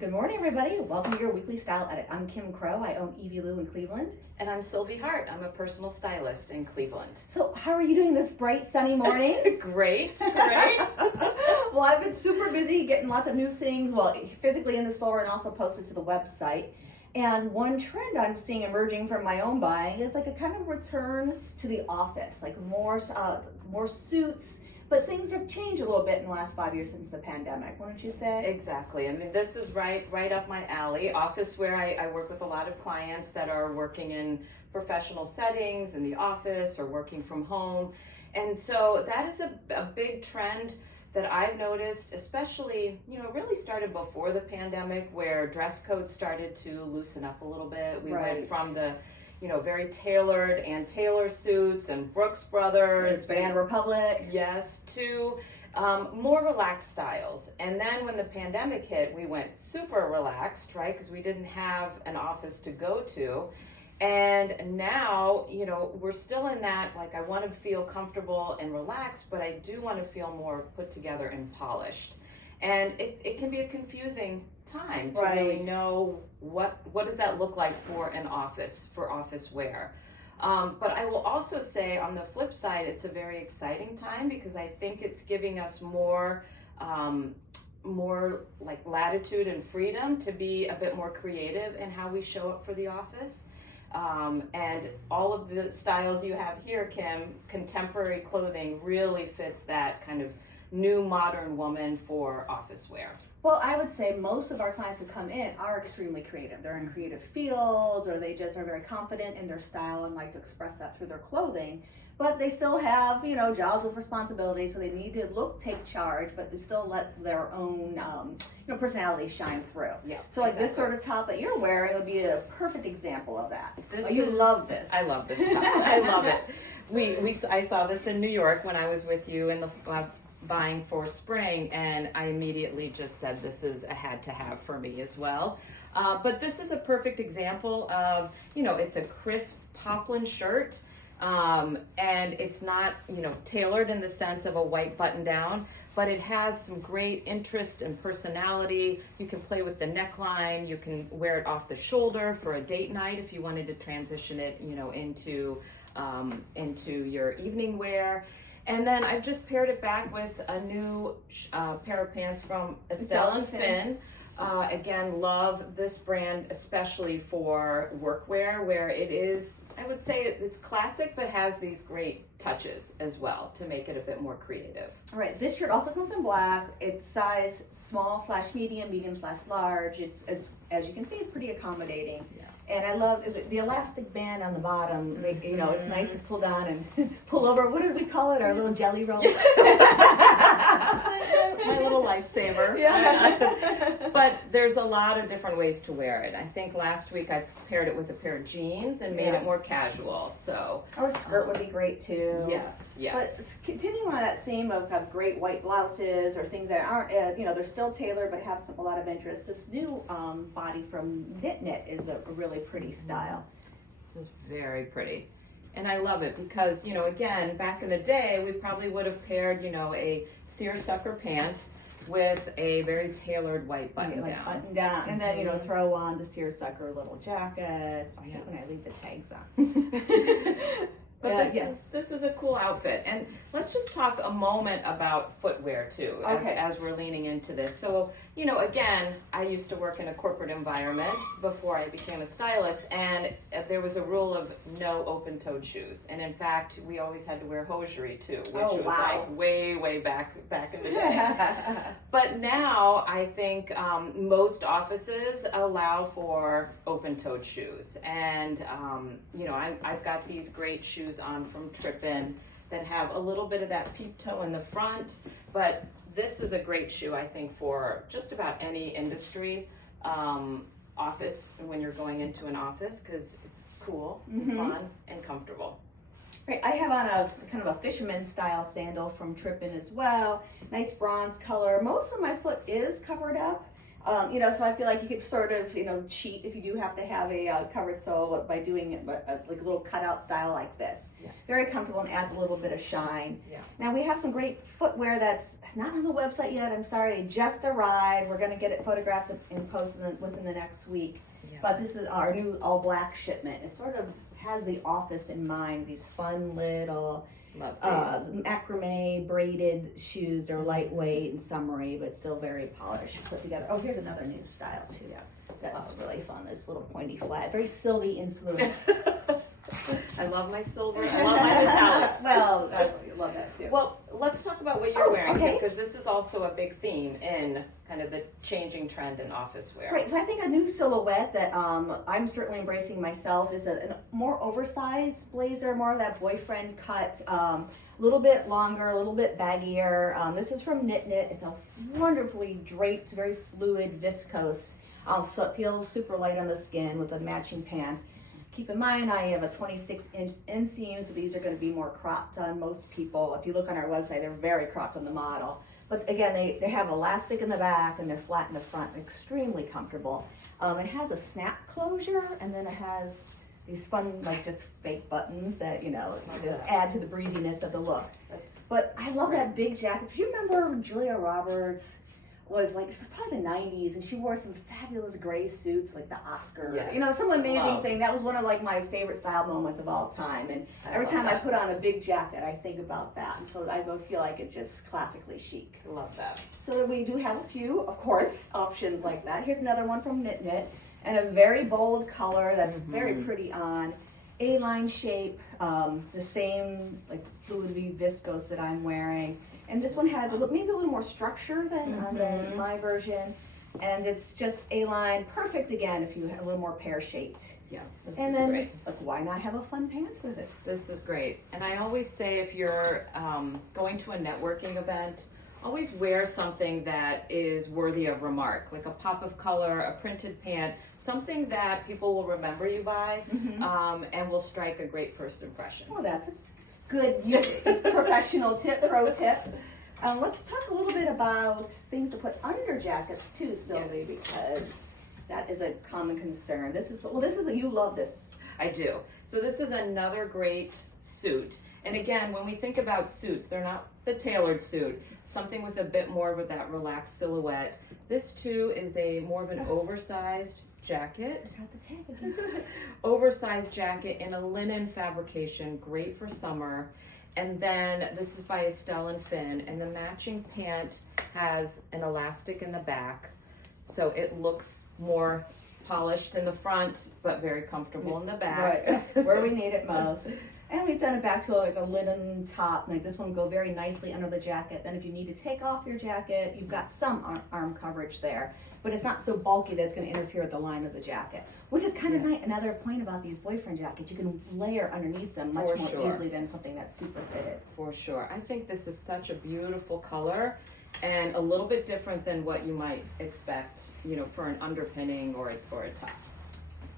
Good morning, everybody. Welcome to your weekly style edit. I'm Kim Crow. I own Evie Lou in Cleveland. And I'm Sylvie Hart. I'm a personal stylist in Cleveland. So how are you doing this bright, sunny morning? Great. Well, I've been super busy getting lots of new things, well, physically in the store and also posted to the website. And one trend I'm seeing emerging from my own buying is like a kind of return to the office, like more suits. But things have changed a little bit in the last 5 years since the pandemic, wouldn't you say? Exactly. I mean, this is right up my alley. Office wear, I work with a lot of clients that are working in professional settings, in the office, or working from home. And so that is a big trend that I've noticed, especially, really started before the pandemic, where dress codes started to loosen up a little bit. We went from the very tailored and Taylor suits and Brooks Brothers, Band Republic. Yes, to more relaxed styles. And then when the pandemic hit, we went super relaxed, right? Because we didn't have an office to go to. And now, we're still in that, like, I want to feel comfortable and relaxed, but I do want to feel more put together and polished. And it can be a confusing time to really know what does that look like for an office, for office wear. But I will also say, on the flip side, it's a very exciting time because I think it's giving us more like latitude and freedom to be a bit more creative in how we show up for the office. And all of the styles you have here, Kim, contemporary clothing really fits that kind of new modern woman for office wear. Well, I would say most of our clients who come in are extremely creative. They're in creative fields, or they just are very confident in their style and like to express that through their clothing. But they still have, jobs with responsibilities, so they need to take charge, but they still let their own, personality shine through. Yeah. So like this sort of top that you're wearing would be a perfect example of that. Love this. I love this top. I love it. I saw this in New York when I was with you in the buying for spring, and I immediately just said this is a had to have for me as well. But this is a perfect example of, it's a crisp poplin shirt, and it's not, tailored in the sense of a white button down, but it has some great interest and personality. You can play with the neckline. You can wear it off the shoulder for a date night if you wanted to transition it, into your evening wear. And then I've just paired it back with a new pair of pants from Estelle and Finn. Again, love this brand, especially for workwear, where it is, I would say it's classic, but has these great touches as well to make it a bit more creative. All right, this shirt also comes in black. It's size small/medium, medium/large. It's as you can see, it's pretty accommodating. Yeah. And I love the elastic band on the bottom. It's nice to pull down and pull over. What did we call it? Our little jelly roll? My little lifesaver. Yeah. But there's a lot of different ways to wear it. I think last week I paired it with a pair of jeans and made it more casual. So or a skirt would be great too. Yes. But continuing on that theme of great white blouses or things that aren't as, they're still tailored but have a lot of interest. This new body from Knit is a really pretty style. This is very pretty. And I love it because, again, back in the day, we probably would have paired, a seersucker pant with a very tailored white button down. And then, throw on the seersucker little jacket. I hate when I leave the tags on. But this is a cool outfit. And let's just talk a moment about footwear too, as we're leaning into this. So, again, I used to work in a corporate environment before I became a stylist, and there was a rule of no open-toed shoes. And in fact, we always had to wear hosiery too, which was like way back in the day. But now I think most offices allow for open-toed shoes. And, I've got these great shoes on from Trippin that have a little bit of that peep toe in the front, but this is a great shoe, I think, for just about any industry office when you're going into an office, because it's cool, and fun, and comfortable. Right, I have on a kind of a fisherman style sandal from Trippin as well. Nice bronze color. Most of my foot is covered up. So I feel like you could sort of, cheat if you do have to have a covered sole by doing it like a little cutout style like this. Yes. Very comfortable and adds a little bit of shine. Yeah. Now we have some great footwear that's not on the website yet. I'm sorry, it just arrived. We're going to get it photographed and posted within the next week. Yeah. But this is our new all black shipment. It sort of has the office in mind. These fun little macrame braided shoes. They're lightweight and summery, but still very polished, put together. Oh, here's another new style too. Yeah, that's really fun. This little pointy flat, very Sylvie influence. I love my silver. I love my metallics. Well, I love that too. Well, let's talk about what you're wearing, okay. because this is also a big theme in kind of the changing trend in office wear. Right, so I think a new silhouette that I'm certainly embracing myself is a more oversized blazer, more of that boyfriend cut, a little bit longer, a little bit baggier. This is from Knit. It's a wonderfully draped, very fluid viscose, so it feels super light on the skin with a matching pant. Keep in mind, I have a 26-inch inseam, so these are going to be more cropped on most people. If you look on our website, they're very cropped on the model. But again, they have elastic in the back and they're flat in the front, extremely comfortable. It has a snap closure, and then it has these fun, like just fake buttons that, just add to the breeziness of the look. But I love that big jacket. Do you remember Julia Roberts was like, it's probably the 90s, and she wore some fabulous gray suits, like the Oscar, some amazing thing. That was one of like my favorite style moments of all time. And every time I put on a big jacket, I think about that. And so I feel like it's just classically chic. Love that. So we do have a few, of course, options like that. Here's another one from Knit, and a very bold color that's very pretty on. A-line shape, the same like fluidity viscose that I'm wearing. And this one has maybe a little more structure than my version. And it's just A-line, perfect again if you have a little more pear-shaped. Yeah, this and is then, great. Why not have a fun pants with it? This is great. And I always say if you're going to a networking event, always wear something that is worthy of remark, like a pop of color, a printed pant, something that people will remember you by and will strike a great first impression. Well, that's a good professional tip, pro tip. Let's talk a little bit about things to put under jackets too, Sylvie, because that is a common concern. You love this. I do. So this is another great suit. And again, when we think about suits, they're not the tailored suit, something with a bit more of that relaxed silhouette. This too is more of an oversized jacket. Got the tag again. Oversized jacket in a linen fabrication, great for summer. And then this is by Estelle and Finn, and the matching pant has an elastic in the back, so it looks more polished in the front, but very comfortable in the back. Right, where we need it most. And we've done it back to like a linen top. Like this one will go very nicely under the jacket. Then if you need to take off your jacket, you've got some arm coverage there. But it's not so bulky that it's going to interfere with the line of the jacket. Which is kind of nice. Another point about these boyfriend jackets, you can layer underneath them much more easily than something that's super fitted. For sure. I think this is such a beautiful color and a little bit different than what you might expect, for an underpinning or a top.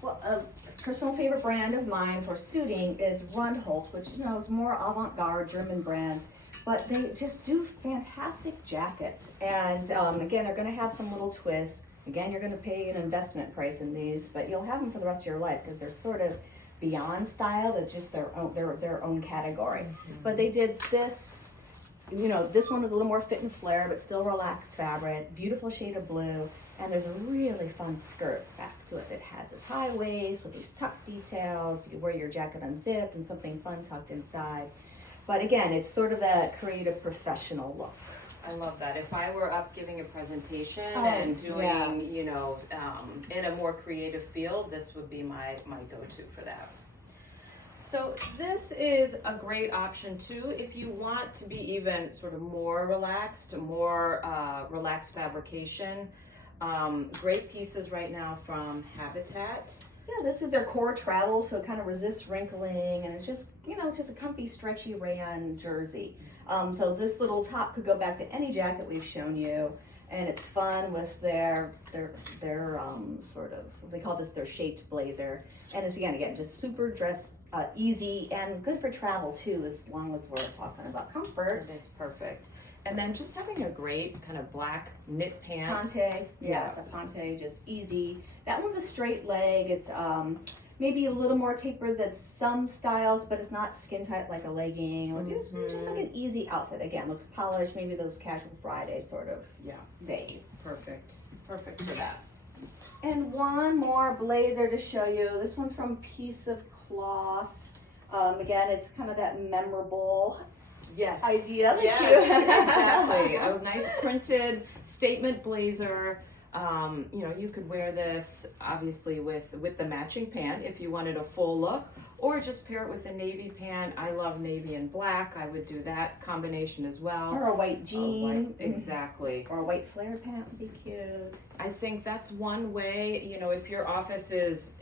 Well, a personal favorite brand of mine for suiting is Rundholt, which is more avant-garde German brand, but they just do fantastic jackets. And again, they're going to have some little twists. Again, you're going to pay an investment price in these, but you'll have them for the rest of your life because they're sort of beyond style. They're just their own category. But they did this. This one is a little more fit and flare, but still relaxed fabric. Beautiful shade of blue. And there's a really fun skirt back to it that has this high waist with these tuck details. You wear your jacket unzipped and something fun tucked inside. But again, it's sort of that creative professional look. I love that. If I were up giving a presentation and doing, in a more creative field, this would be my go-to for that. So this is a great option too if you want to be even sort of more relaxed, relaxed fabrication. Great pieces right now from Habitat. Yeah, this is their core travel, so it kind of resists wrinkling, and it's just, just a comfy, stretchy rayon jersey. So this little top could go back to any jacket we've shown you, and it's fun with their sort of, they call this their shaped blazer, and it's again just super dress easy and good for travel too, as long as we're talking about comfort. It is perfect. And then just having a great kind of black knit pant. Ponte, yes, a ponte, just easy. That one's a straight leg. It's maybe a little more tapered than some styles, but it's not skin tight like a legging, or just like an easy outfit. Again, looks polished, maybe those casual Friday sort of days. Perfect for that. And one more blazer to show you. This one's from Piece of Cloth. Again, it's kind of that memorable idea that you exactly. A nice printed statement blazer. You could wear this obviously with the matching pant if you wanted a full look, or just pair it with a navy pant. I love navy and black. I would do that combination as well. Or a white jean. Exactly. Or a white flare pant would be cute. I think that's one way, if your office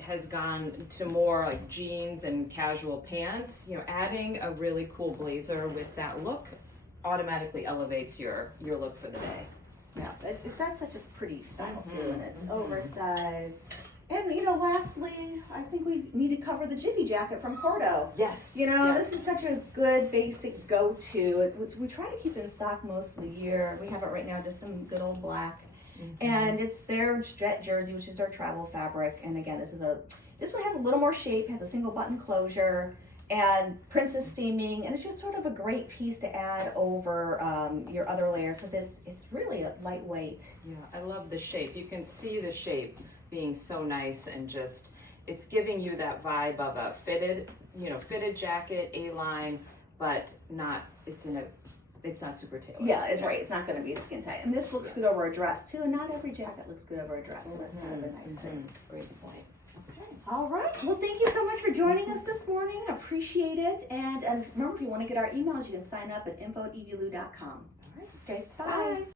has gone to more like jeans and casual pants, adding a really cool blazer with that look automatically elevates your look for the day. Yeah, that's such a pretty style too, and it's oversized. And lastly, I think we need to cover the Jiffy jacket from Porto. Yes. This is such a good basic go-to. We try to keep it in stock most of the year. We have it right now just in good old black. And it's their jet jersey, which is our travel fabric. And again, this one has a little more shape, has a single button closure, and princess seaming, and it's just sort of a great piece to add over your other layers, because it's really a lightweight. Yeah, I love the shape. You can see the shape being so nice, and just it's giving you that vibe of a fitted jacket, A-line, but it's not super tailored. Yeah, it's right. It's not going to be skin tight, and this looks good over a dress too. And not every jacket looks good over a dress, so that's kind of a nice thing. Great point. Okay. All right. Well, thank you so much for joining us this morning. Appreciate it. And remember, if you want to get our emails, you can sign up at info@evielou.com. All right. Okay. Bye.